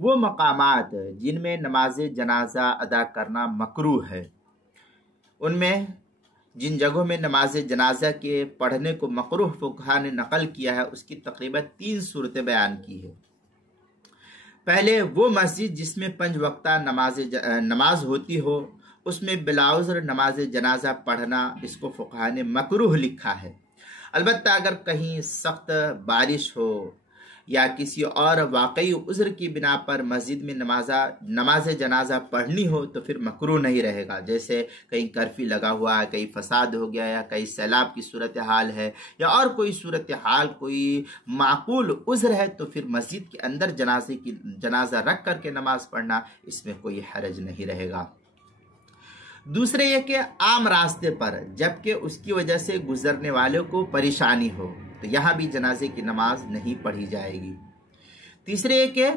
वो मकामात जिनमें नमाज जनाजा अदा करना मकरूह है, उनमें जिन जगहों में नमाज जनाजा के पढ़ने को मकरूह फुक़हा ने नकल किया है, उसकी तकरीबन 3 सूरतें बयान की है। पहले, वो मस्जिद जिसमें 5 वक्ता नमाज होती हो, उसमें बिलाउज़्र नमाज जनाजा पढ़ना, इसको फुक़हा ने मकरूह लिखा है। अलबत्ता अगर कहीं सख्त बारिश हो या किसी और वाकई उज़्र की बिना पर मस्जिद में नमाज जनाजा पढ़नी हो तो फिर मकरूह नहीं रहेगा। जैसे कहीं कर्फ्यू लगा हुआ है, कहीं फसाद हो गया या कहीं सैलाब की सूरत हाल है या और कोई सूरत हाल, कोई माकूल उज़्र है, तो फिर मस्जिद के अंदर जनाजा रख करके नमाज पढ़ना, इसमें कोई हरज नहीं रहेगा। दूसरे ये कि आम रास्ते पर जबकि उसकी वजह से गुजरने वालों को परेशानी हो तो यहाँ भी जनाजे की नमाज नहीं पढ़ी जाएगी। तीसरे ये कि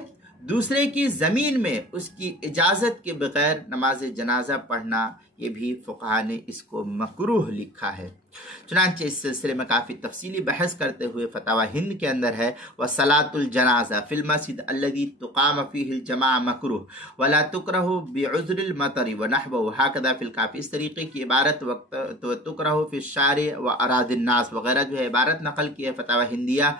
दूसरे की ज़मीन में उसकी इजाज़त के बगैर नमाज जनाजा पढ़ना, ये भी फुक़हा ने इसको मकरूह लिखा है। चुनांचे इस सिलसिले में काफ़ी तफसीली बहस करते हुए फतावा हिंद के अंदर है, व सलातुल जनाजा फिल मस्जिद अल्लज़ी तुक़ाम फ़ीहिल जमा मकरूह वला तुकरहु बिउज़्रिल मतरी व नहवहु हकज़ा फिल काफ़ी। इस तरीके की इबारत वक्त तुकरहु फ़िश शारि व अरादिन नास वगैरह जो है इबारत नकल की है फतावा हिंदिया,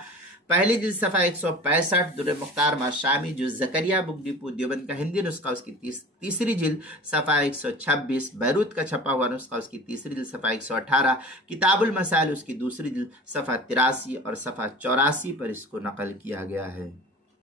पहली जिल्द सफ़ा 165, दुर्र मुख्तार माशामी जो ज़करिया बुक डिपो देवबंद का हिंदी नुस्खा, उसकी तीसरी जिल्द सफ़ा 126, बैरूत का छपा हुआ नुस्खा, उसकी तीसरी जिल्द सफ़ा 118, किताबुल मसाइल उसकी दूसरी जिल्द सफ़ा 83 और सफ़ा 84 पर इसको नकल किया गया है।